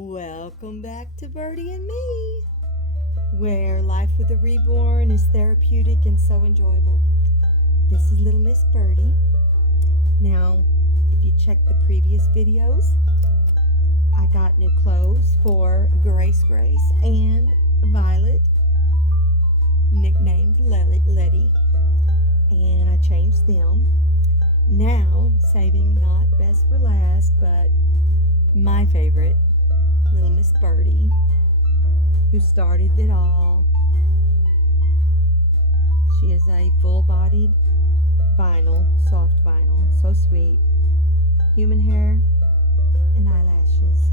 Welcome back to Birdie and Me, where life with a reborn is therapeutic and so enjoyable. This is Little Miss Birdie. Now, if you check the previous videos, I got new clothes for Grace and Violet, nicknamed Letty, and I changed them. Now, saving not best for last, but my favorite, Little Miss Birdie, who started it all. She is a full-bodied vinyl, soft vinyl, so sweet. Human hair and eyelashes.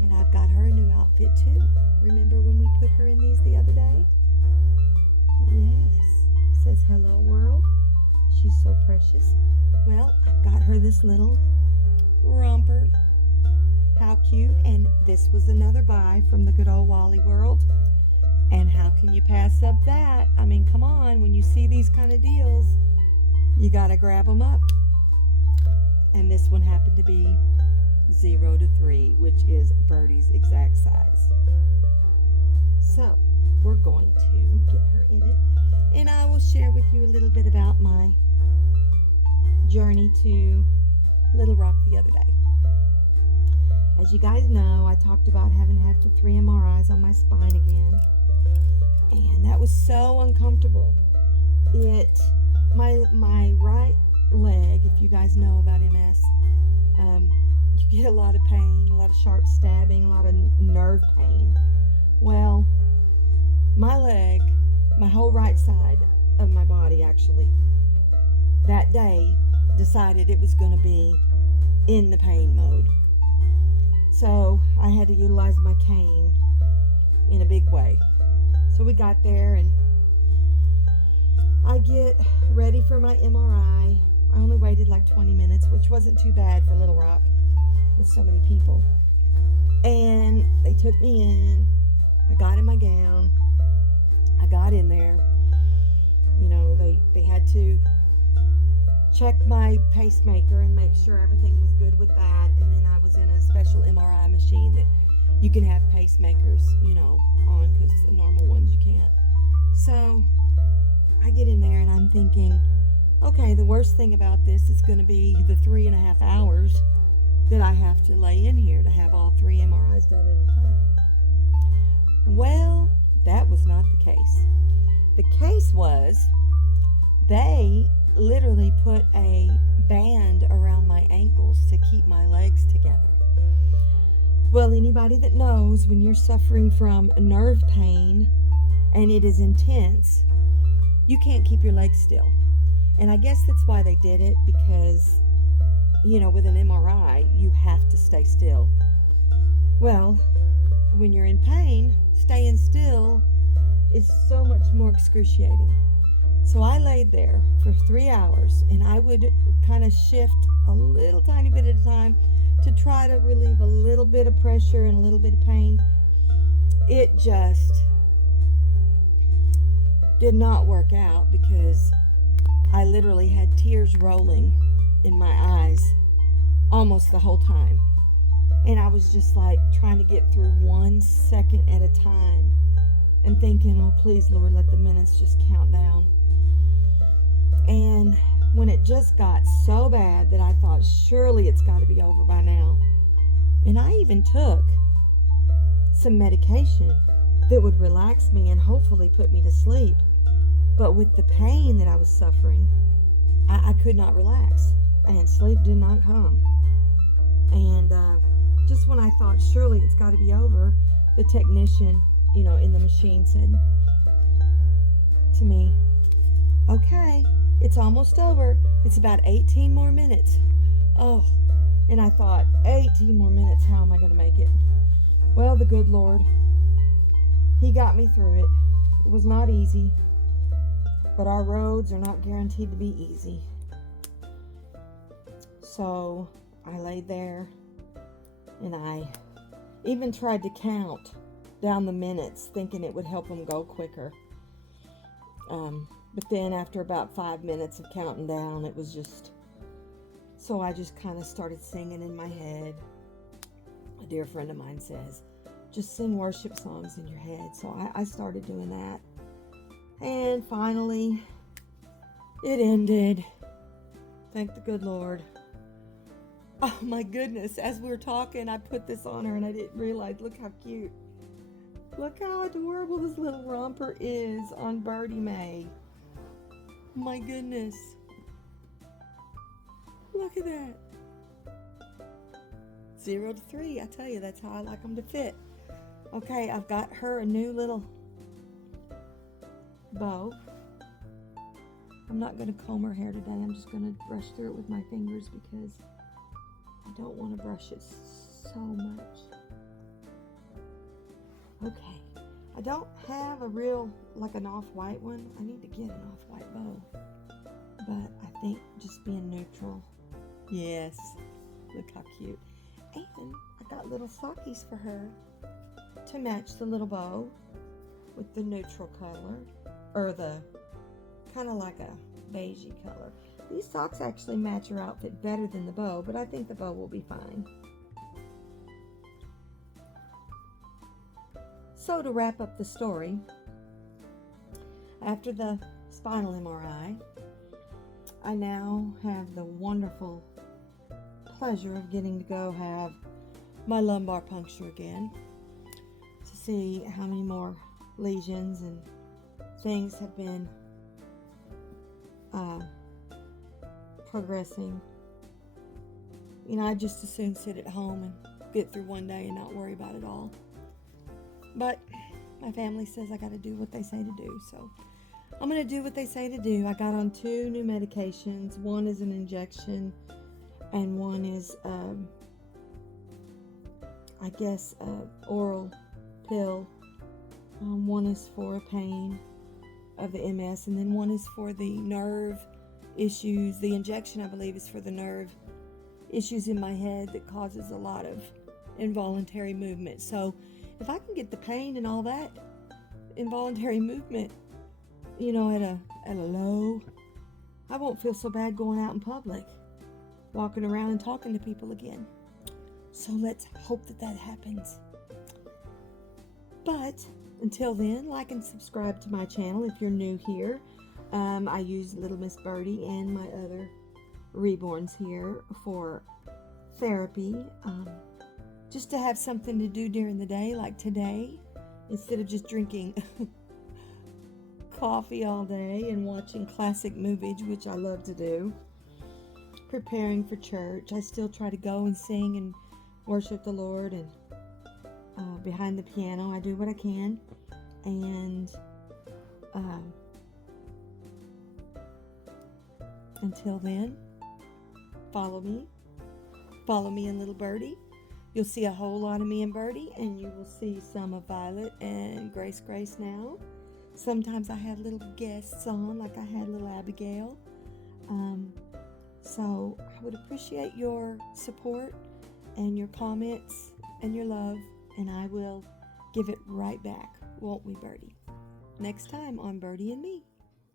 And I've got her a new outfit too. Remember when we put her in these the other day? Yes. It says hello world. She's so precious. Well, I've got her this little romper. How cute. And this was another buy from the good old Wally World. And how can you pass up that? I mean, come on. When you see these kind of deals, you got to grab them up. And this one happened to be 0 to 3, which is Birdie's exact size. So, we're going to get her in it. And I will share with you a little bit about my journey to Little Rock the other day. As you guys know, I talked about having to have the 3 MRIs on my spine again. And that was so uncomfortable. My right leg, if you guys know about MS, you get a lot of pain, a lot of sharp stabbing, a lot of nerve pain. Well, my leg, my whole right side of my body actually, that day decided it was going to be in the pain mode. So I had to utilize my cane in a big way. So we got there and I get ready for my MRI. I only waited like 20 minutes, which wasn't too bad for Little Rock with so many people. And they took me in. I got in my gown. I got in there. You know, they had to check my pacemaker and make sure everything was good with that. And then I was in a special MRI machine that you can have pacemakers, on, because the normal ones you can't. So I get in there and I'm thinking, okay, the worst thing about this is going to be the 3.5 hours that I have to lay in here to have all 3 MRIs done at a time. Well, that was not the case. The case was they literally put a band around my ankles to keep my legs together. Well, anybody that knows, when you're suffering from nerve pain and it is intense, you can't keep your legs still. And I guess that's why they did it, because, with an MRI, you have to stay still. Well, when you're in pain, staying still is so much more excruciating. So I laid there for 3 hours, and I would kind of shift a little tiny bit at a time to try to relieve a little bit of pressure and a little bit of pain. It just did not work out, because I literally had tears rolling in my eyes almost the whole time. And I was just like trying to get through 1 second at a time and thinking, oh, please, Lord, let the minutes just count down. And when it just got so bad that I thought, surely it's got to be over by now. And I even took some medication that would relax me and hopefully put me to sleep. But with the pain that I was suffering, I could not relax, and sleep did not come. And just when I thought, surely it's got to be over, the technician, in the machine said to me, okay, it's almost over. It's about 18 more minutes. Oh, and I thought, 18 more minutes, how am I going to make it? Well, the good Lord, He got me through it. It was not easy, but our roads are not guaranteed to be easy. So I laid there, and I even tried to count down the minutes, thinking it would help them go quicker. But then after about 5 minutes of counting down, it was just... So I just kind of started singing in my head. a dear friend of mine says, just sing worship songs in your head. So I started doing that. And finally, it ended. Thank the good Lord. Oh my goodness, as we were talking, I put this on her and I didn't realize, look how cute. Look how adorable this little romper is on Birdie Mae. My goodness. Look at that. 0 to 3, I tell you, that's how I like them to fit. Okay, I've got her a new little bow. I'm not going to comb her hair today. I'm just going to brush through it with my fingers because I don't want to brush it so much. Okay, I don't have a real, like an off-white one. I need to get an off-white bow. But I think just being neutral. Yes, look how cute. And I got little sockies for her to match the little bow with the neutral color, or the kind of like a beigey color. These socks actually match her outfit better than the bow, but I think the bow will be fine. So to wrap up the story, after the spinal MRI, I now have the wonderful pleasure of getting to go have my lumbar puncture again to see how many more lesions and things have been progressing. You know, I just as soon sit at home and get through one day and not worry about it all. But my family says I got to do what they say to do, so I'm going to do what they say to do. I got on 2 new medications. One is an injection, and one is, I guess, an oral pill. One is for pain of the MS, and then one is for the nerve issues. The injection, I believe, is for the nerve issues in my head that causes a lot of involuntary movement. So if I can get the pain and all that involuntary movement, you know, at a low, I won't feel so bad going out in public, walking around and talking to people again. So let's hope that that happens. But until then, like and subscribe to my channel if you're new here. I use Little Miss Birdie and my other Reborns here for therapy. Just to have something to do during the day, like today, instead of just drinking coffee all day and watching classic movies, which I love to do. Preparing for church, I still try to go and sing and worship the Lord, and behind the piano I do what I can. And until then, follow me and Little Birdie. You'll see a whole lot of me and Birdie, and you will see some of Violet and Grace now. Sometimes I have little guests on, like I had little Abigail. So I would appreciate your support and your comments and your love, and I will give it right back, won't we, Birdie? Next time on Birdie and Me.